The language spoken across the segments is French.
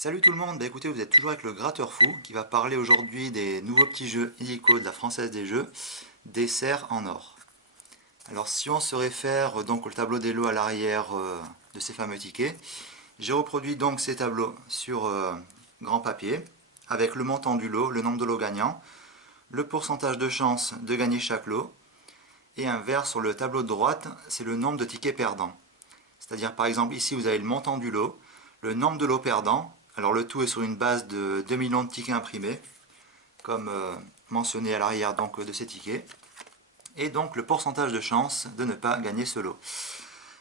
Salut tout le monde, écoutez, vous êtes toujours avec le Gratteur Fou qui va parler aujourd'hui des nouveaux petits jeux illico de la Française des Jeux, Dessert en or. Alors si on se réfère donc au tableau des lots à l'arrière de ces fameux tickets, j'ai reproduit donc ces tableaux sur grand papier avec le montant du lot, le nombre de lots gagnants, le pourcentage de chance de gagner chaque lot et un vert sur le tableau de droite, c'est le nombre de tickets perdants. C'est-à-dire par exemple ici vous avez le montant du lot, le nombre de lots perdants. Alors le tout est sur une base de 2 millions de tickets imprimés, comme mentionné à l'arrière donc de ces tickets. Et donc le pourcentage de chance de ne pas gagner ce lot.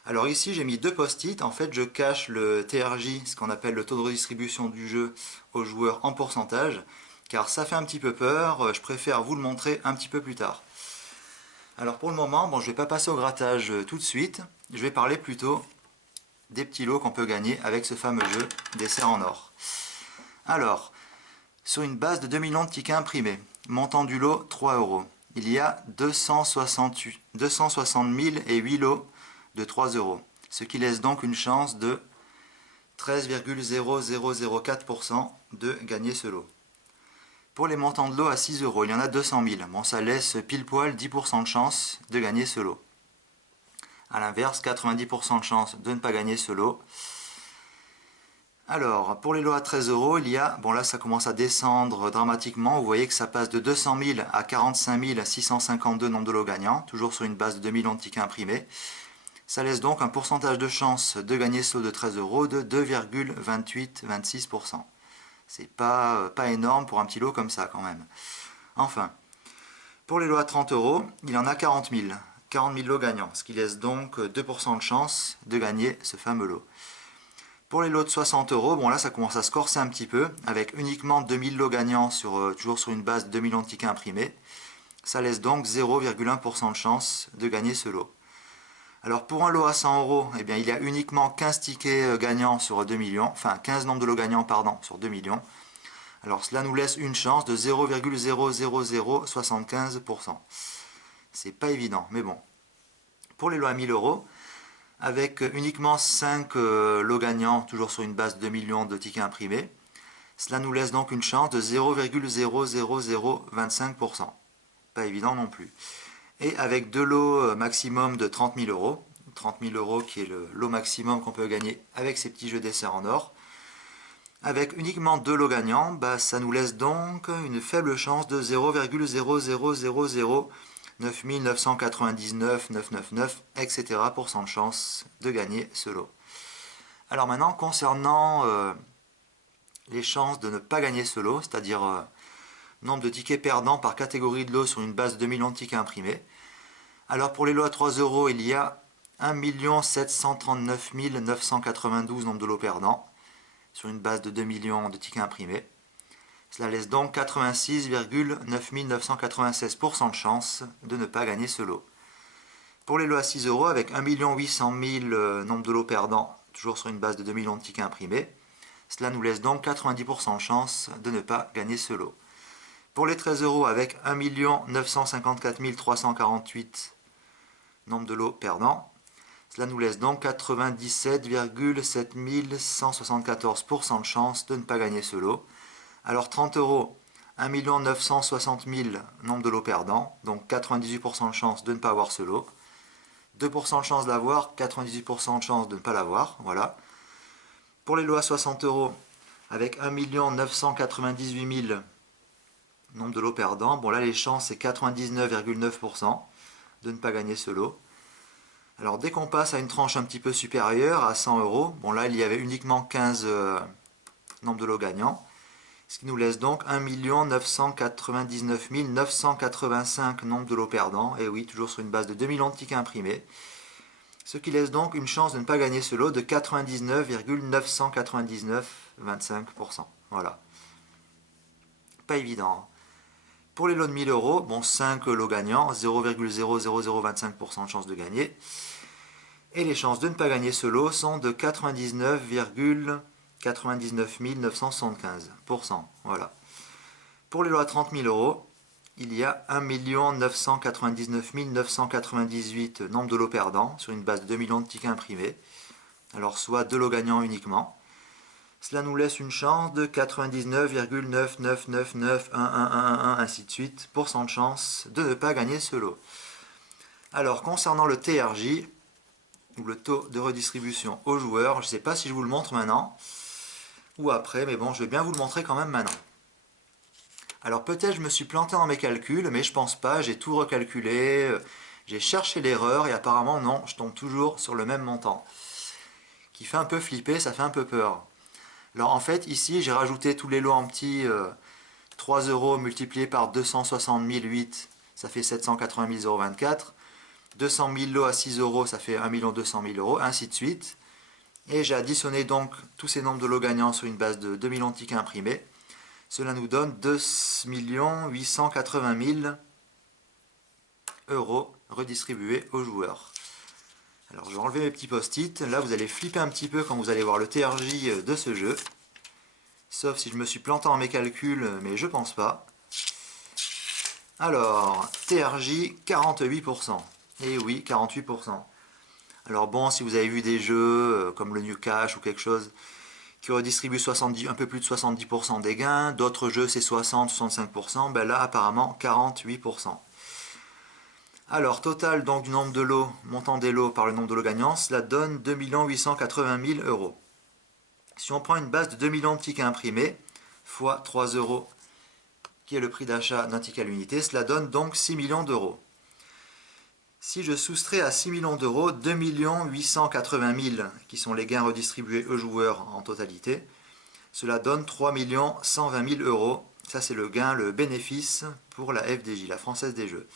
Alors ici j'ai mis deux post-it, en fait je cache le TRJ, ce qu'on appelle le taux de redistribution du jeu aux joueurs en pourcentage, car ça fait un petit peu peur, je préfère vous le montrer un petit peu plus tard. Alors pour le moment, bon, je ne vais pas passer au grattage tout de suite, je vais parler plutôt des petits lots qu'on peut gagner avec ce fameux jeu Dessert en or. Alors, sur une base de 2 millions de tickets imprimés, montant du lot 3 €, il y a 260 000 et 8 lots de 3 €, ce qui laisse donc une chance de 13,0004% de gagner ce lot. Pour les montants de lot à 6 €, il y en a 200 000. Bon, ça laisse pile poil 10% de chance de gagner ce lot. A l'inverse, 90% de chance de ne pas gagner ce lot. Alors, pour les lots à 13 €, il y a, bon là ça commence à descendre dramatiquement, vous voyez que ça passe de 200 000 à 45 652 nombre de lots gagnants, toujours sur une base de 2 millions de tickets imprimés. Ça laisse donc un pourcentage de chance de gagner ce lot de 13 € de 2,2826%. C'est pas énorme pour un petit lot comme ça quand même. Enfin, pour les lots à 30 €, il y en a 40 000. 40 000 lots gagnants, ce qui laisse donc 2% de chance de gagner ce fameux lot. Pour les lots de 60 €, bon là ça commence à se corser un petit peu, avec uniquement 2000 lots gagnants, toujours sur une base de 2 millions de tickets imprimés. Ça laisse donc 0,1% de chance de gagner ce lot. Alors pour un lot à 100 €, eh bien, il y a uniquement 15 tickets gagnants sur 2 millions, enfin 15 nombres de lots gagnants pardon, sur 2 millions. Alors cela nous laisse une chance de 0,00075%. C'est pas évident, mais bon. Pour les lots à 1000 €, avec uniquement 5 lots gagnants, toujours sur une base de 2 millions de tickets imprimés, cela nous laisse donc une chance de 0,00025%. Pas évident non plus. Et avec deux lots maximum de 30 000 €, 30 000 € qui est le lot maximum qu'on peut gagner avec ces petits jeux d'essai en or, avec uniquement deux lots gagnants, bah, ça nous laisse donc une faible chance de 0,00009 999, 999, etc. % de chance de gagner ce lot. Alors maintenant, concernant les chances de ne pas gagner ce lot, c'est-à-dire nombre de tickets perdants par catégorie de lot sur une base de 2 millions de tickets imprimés. Alors pour les lots à 3 €, il y a 1 739 992 nombre de lots perdants sur une base de 2 millions de tickets imprimés. Cela laisse donc 86,9 996% de chance de ne pas gagner ce lot. Pour les lots à 6 €, avec 1 800 000 nombre de lots perdants, toujours sur une base de 2 millions de tickets imprimés, cela nous laisse donc 90% de chance de ne pas gagner ce lot. Pour les 13 €, avec 1 954 348 nombre de lots perdants, cela nous laisse donc 97,7 174% de chance de ne pas gagner ce lot. Alors 30 €, 1 960 000 nombre de lots perdants, donc 98% de chance de ne pas avoir ce lot. 2% de chance de l'avoir, 98% de chance de ne pas l'avoir, voilà. Pour les lots à 60 €, avec 1 998 000 nombre de lots perdants, bon là les chances c'est 99,9% de ne pas gagner ce lot. Alors dès qu'on passe à une tranche un petit peu supérieure, à 100 €, bon là il y avait uniquement 15 nombres de lots gagnants, ce qui nous laisse donc 1 999 985 nombres de lots perdants, et oui, toujours sur une base de 2 millions de tickets imprimés, ce qui laisse donc une chance de ne pas gagner ce lot de 99,999,25%. Voilà. Pas évident. Pour les lots de 1000 €, bon 5 lots gagnants, 0,00025% de chance de gagner. Et les chances de ne pas gagner ce lot sont de 99,99 975%. Voilà. Pour les lots à 30 000 €, il y a 1 999 998 nombre de lots perdants sur une base de 2 millions de tickets imprimés. Alors soit 2 lots gagnants uniquement. Cela nous laisse une chance de 99,9999111, ainsi de suite, % de chance de ne pas gagner ce lot. Alors, concernant le TRJ, ou le taux de redistribution aux joueurs, je ne sais pas si je vous le montre maintenant, ou après, mais bon, je vais bien vous le montrer quand même maintenant. Alors peut-être je me suis planté dans mes calculs, mais je pense pas, j'ai tout recalculé, j'ai cherché l'erreur, et apparemment non, je tombe toujours sur le même montant. Qui fait un peu flipper, ça fait un peu peur. Alors en fait, ici, j'ai rajouté tous les lots en petits, 3 euros multiplié par 260 008, ça fait 780 024. 200 000 lots à 6 euros, ça fait 1 200 000 euros, ainsi de suite. Et j'ai additionné donc tous ces nombres de lots gagnants sur une base de 2 millions de tickets imprimés. Cela nous donne 2 880 000 euros redistribués aux joueurs. Alors je vais enlever mes petits post-it. Là vous allez flipper un petit peu quand vous allez voir le TRJ de ce jeu. Sauf si je me suis planté dans mes calculs, mais je pense pas. Alors, TRJ 48%. Et oui, 48%. Alors bon, si vous avez vu des jeux comme le New Cash ou quelque chose qui redistribue 70, un peu plus de 70% des gains, d'autres jeux c'est 60-65%, ben là apparemment 48%. Alors total donc du nombre de lots, montant des lots par le nombre de lots gagnants, cela donne 2 880 000 euros. Si on prend une base de 2 millions de tickets imprimés, fois 3 euros, qui est le prix d'achat d'un ticket à l'unité, cela donne donc 6 millions d'euros. Si je soustrais à 6 millions d'euros 2 880 000 qui sont les gains redistribués aux joueurs en totalité, cela donne 3 120 000 euros. Ça c'est le gain, le bénéfice pour la FDJ, la Française des Jeux.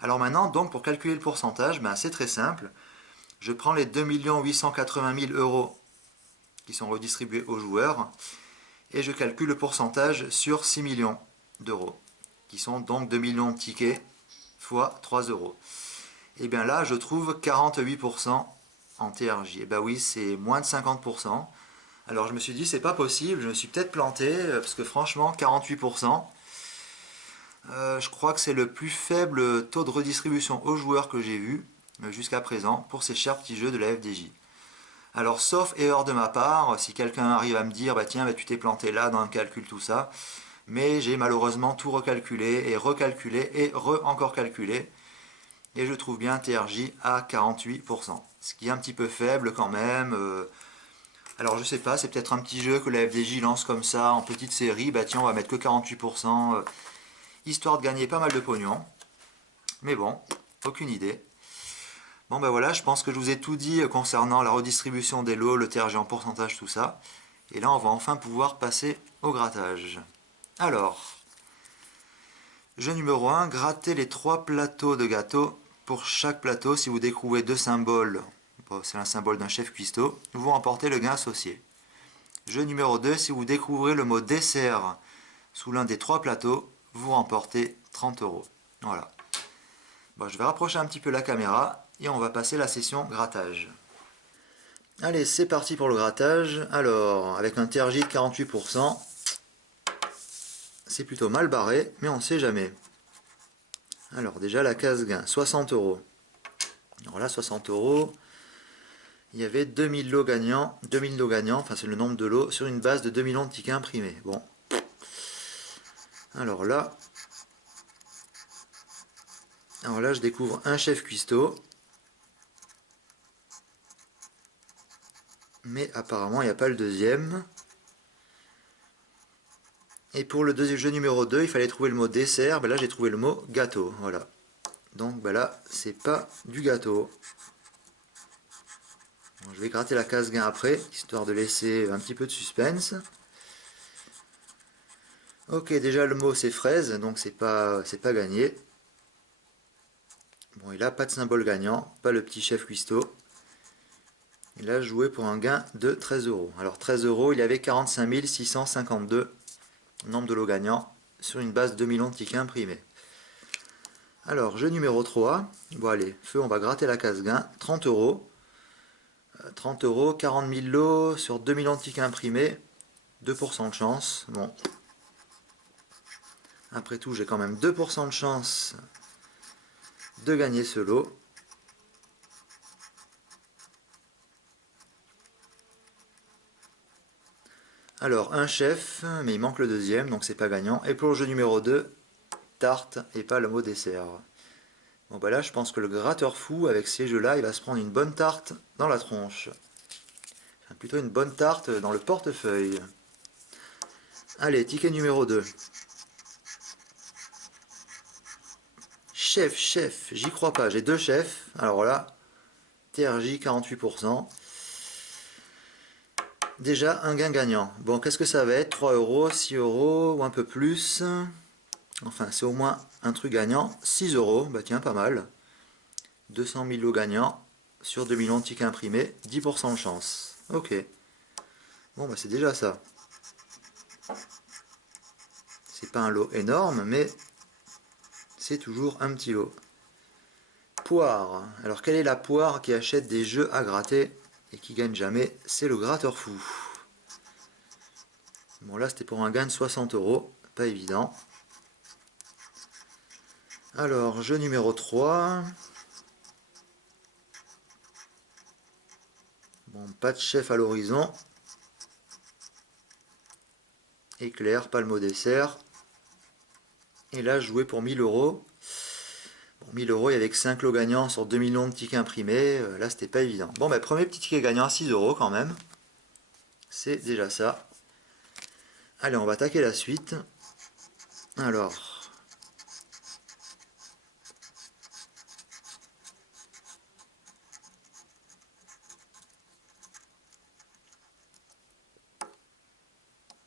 Alors maintenant, donc pour calculer le pourcentage, ben, c'est très simple. Je prends les 2 880 000 euros qui sont redistribués aux joueurs et je calcule le pourcentage sur 6 millions d'euros, qui sont donc 2 millions de tickets fois 3 euros. Et bien là, je trouve 48% en TRJ. Et bien oui, c'est moins de 50%. Alors je me suis dit, c'est pas possible, je me suis peut-être planté, parce que franchement, 48%, je crois que c'est le plus faible taux de redistribution aux joueurs que j'ai vu jusqu'à présent pour ces chers petits jeux de la FDJ. Alors sauf erreur de ma part, si quelqu'un arrive à me dire, bah tiens, bah, tu t'es planté là dans le calcul, tout ça, mais j'ai malheureusement tout recalculé et encore calculé, et je trouve bien TRJ à 48%, ce qui est un petit peu faible quand même. Alors je sais pas, c'est peut-être un petit jeu que la FDJ lance comme ça en petite série, bah tiens on va mettre que 48%, histoire de gagner pas mal de pognon. Mais bon, aucune idée. Bon ben voilà, je pense que je vous ai tout dit concernant la redistribution des lots, le TRJ en pourcentage, tout ça. Et là on va enfin pouvoir passer au grattage. Alors, jeu numéro 1, grattez les 3 plateaux de gâteau. Pour chaque plateau, si vous découvrez 2 symboles, bon, c'est un symbole d'un chef cuistot, vous remportez le gain associé. Jeu numéro 2, si vous découvrez le mot dessert sous l'un des 3 plateaux, vous remportez 30 euros. Voilà. Bon, je vais rapprocher un petit peu la caméra et on va passer la session grattage. Allez, c'est parti pour le grattage. Alors, avec un TRJ de 48%, c'est plutôt mal barré, mais on ne sait jamais. Alors, déjà la case gain, 60 euros. Alors là, 60 euros, il y avait 2000 lots gagnants, enfin c'est le nombre de lots, sur une base de 2 millions de tickets imprimés. Bon. Alors là, je découvre un chef cuistot. Mais apparemment, il n'y a pas le deuxième. Et pour le jeu numéro 2, il fallait trouver le mot dessert. Ben là, j'ai trouvé le mot gâteau. Voilà. Donc ben là, c'est pas du gâteau. Bon, je vais gratter la case gain après, histoire de laisser un petit peu de suspense. Ok, déjà le mot c'est fraise, donc c'est pas gagné. Bon, et là, pas de symbole gagnant, pas le petit chef cuistot. Et là, je jouais pour un gain de 13 euros. Alors 13 euros, il y avait 45 652 nombre de lots gagnants sur une base de 2 millions de tickets imprimés. Alors, jeu numéro 3. Bon, allez, feu, on va gratter la case gain. 30 euros. 30 euros, 40 000 lots sur 2 millions de tickets imprimés. 2% de chance. Bon. Après tout, j'ai quand même 2% de chance de gagner ce lot. Alors, un chef, mais il manque le deuxième, donc c'est pas gagnant. Et pour le jeu numéro 2, tarte et pas le mot dessert. Bon bah là, je pense que le gratteur fou, avec ces jeux-là, il va se prendre une bonne tarte dans la tronche. Enfin, plutôt une bonne tarte dans le portefeuille. Allez, ticket numéro 2. Chef, chef, j'y crois pas, j'ai deux chefs. Alors là, TRJ 48%. Déjà un gain gagnant. Bon, qu'est-ce que ça va être? 3 euros, 6 euros ou un peu plus? Enfin, c'est au moins un truc gagnant. 6 euros, bah tiens, pas mal. 200 000 lots gagnants sur 2 millions de tickets imprimés, 10% de chance. Ok. Bon, bah c'est déjà ça. C'est pas un lot énorme, mais c'est toujours un petit lot. Poire. Alors, quelle est la poire qui achète des jeux à gratter et qui gagne jamais? C'est le gratteur fou. Bon, là, c'était pour un gain de 60 euros. Pas évident. Alors, jeu numéro 3. Bon, pas de chef à l'horizon. Éclair, pas le mot dessert. Et là, joué pour 1000 euros. Bon, 1000 euros et avec 5 lots gagnants sur 2 millions de tickets imprimés, là, c'était pas évident. Bon, bah, premier petit ticket gagnant à 6 euros quand même. C'est déjà ça. Allez, on va attaquer la suite. Alors,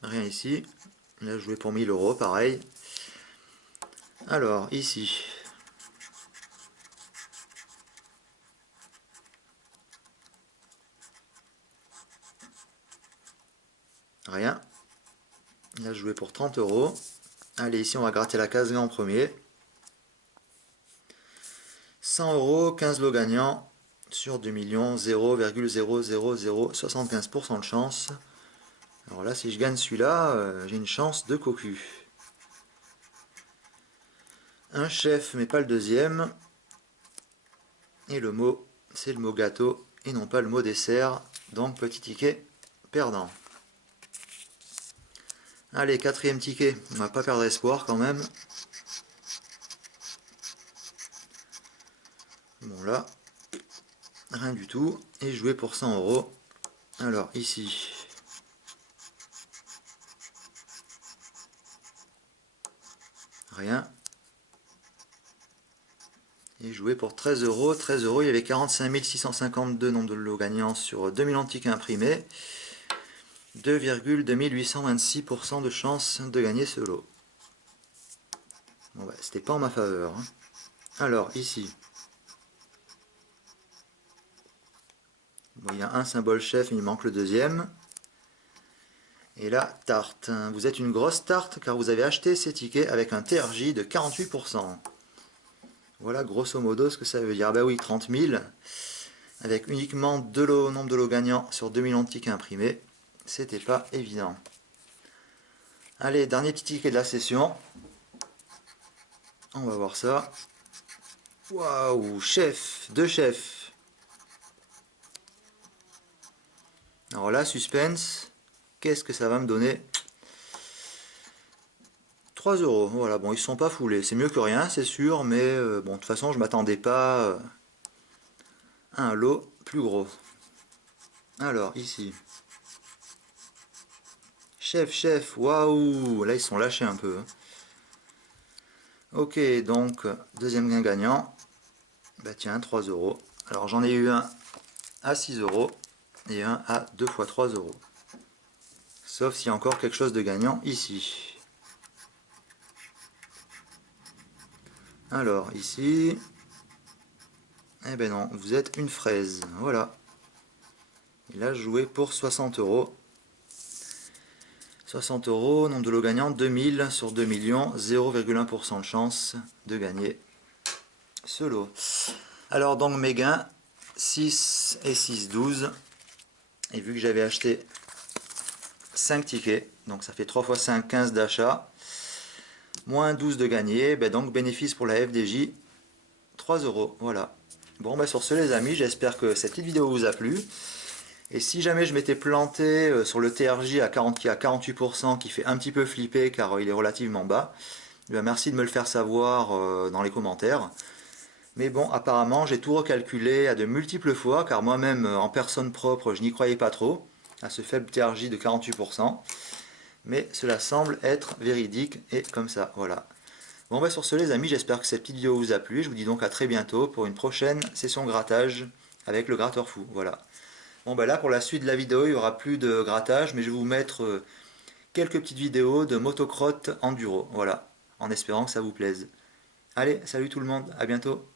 rien ici. Là, joué pour 1000 euros, pareil. Alors, ici. Rien. Là, joué pour 30 euros. Allez, ici, on va gratter la case en premier. 100 euros, 15 lots gagnants sur 2 millions, 0,00075% de chance. Alors là, si je gagne celui-là, j'ai une chance de cocu. Un chef, mais pas le deuxième. Et le mot, c'est le mot gâteau et non pas le mot dessert. Donc, petit ticket perdant. Allez, quatrième ticket. On va pas perdre espoir quand même. Bon là, rien du tout. Et jouer pour 100 euros. Alors ici, rien. Et jouer pour 13 euros. 13 euros, il y avait 45 652 nombres de lots gagnants sur 2 millions de tickets imprimés. 2,2826% de chance de gagner ce lot. Bon bah, c'était pas en ma faveur. Hein. Alors ici, bon, il y a un symbole chef, il manque le deuxième. Et là, tarte. Vous êtes une grosse tarte car vous avez acheté ces tickets avec un TRJ de 48%. Voilà grosso modo ce que ça veut dire. Bah oui, 30 000 avec uniquement 2 lots, nombre de lots gagnants sur 2 millions de tickets imprimés. C'était pas évident. Allez, dernier petit ticket de la session. On va voir ça. Waouh, chef, deux chefs. Alors là, suspense. Qu'est-ce que ça va me donner? 3 euros. Voilà, bon, ils ne sont pas foulés. C'est mieux que rien, c'est sûr, mais bon, de toute façon, je m'attendais pas à un lot plus gros. Alors, ici. Chef, chef, waouh! Là, ils sont lâchés un peu. Ok, donc, deuxième gain gagnant. Bah tiens, 3 euros. Alors, j'en ai eu un à 6 euros et un à 2 fois 3 euros. Sauf s'il y a encore quelque chose de gagnant ici. Alors, ici... Eh ben non, vous êtes une fraise. Voilà. Et là, joué pour 60 euros. 60 euros, nombre de lots gagnants, 2000 sur 2 millions, 0,1% de chance de gagner ce lot. Alors donc mes gains, 6 et 6, 12. Et vu que j'avais acheté 5 tickets, donc ça fait 3 fois 5, 15 d'achat, moins 12 de gagné, ben donc bénéfice pour la FDJ, 3 euros, voilà. Bon, ben sur ce les amis, j'espère que cette petite vidéo vous a plu. Et si jamais je m'étais planté sur le TRJ à 48% qui fait un petit peu flipper car il est relativement bas, eh bien merci de me le faire savoir dans les commentaires. Mais bon, apparemment j'ai tout recalculé à de multiples fois car moi-même en personne propre je n'y croyais pas trop à ce faible TRJ de 48%. Mais cela semble être véridique et comme ça, voilà. Bon bah sur ce les amis, j'espère que cette petite vidéo vous a plu. Je vous dis donc à très bientôt pour une prochaine session grattage avec le gratteur fou, voilà. Bon bah là pour la suite de la vidéo il n'y aura plus de grattage mais je vais vous mettre quelques petites vidéos de motocross enduro, voilà, en espérant que ça vous plaise. Allez, salut tout le monde, à bientôt.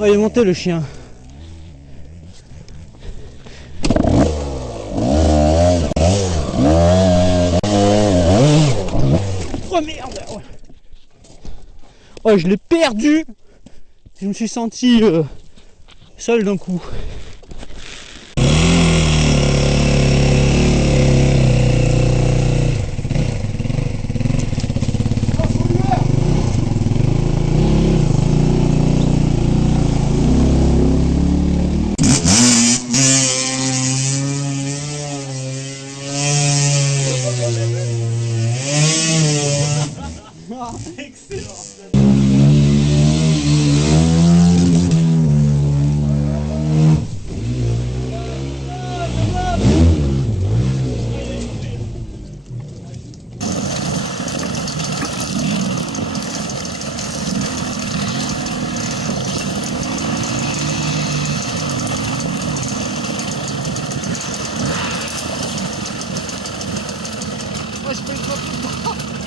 Oh, il est monté le chien. Oh merde. Oh, je l'ai perdu. Je me suis senti seul d'un coup.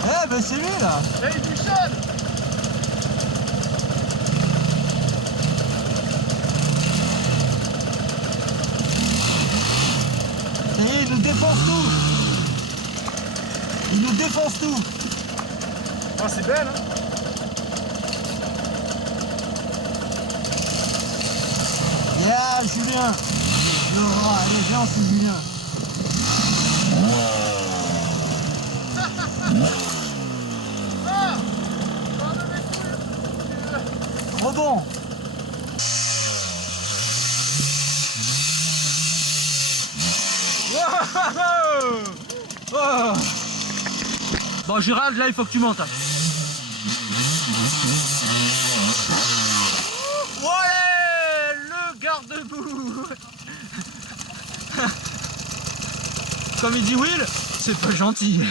Eh ben c'est lui là. Et il bouchonne. Ça y est, il nous défonce tout. Il nous défonce tout. Oh, c'est belle, hein. Yeah, Julien. Oh, allez, viens, c'est Julien. Trop bon. Oh. Bon, Gérald, là, il faut que tu montes. Hein. Ouais, le garde-boue. Comme il dit Will, c'est pas gentil.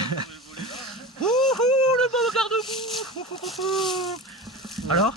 Ouhou, le beau garde-boue. Alors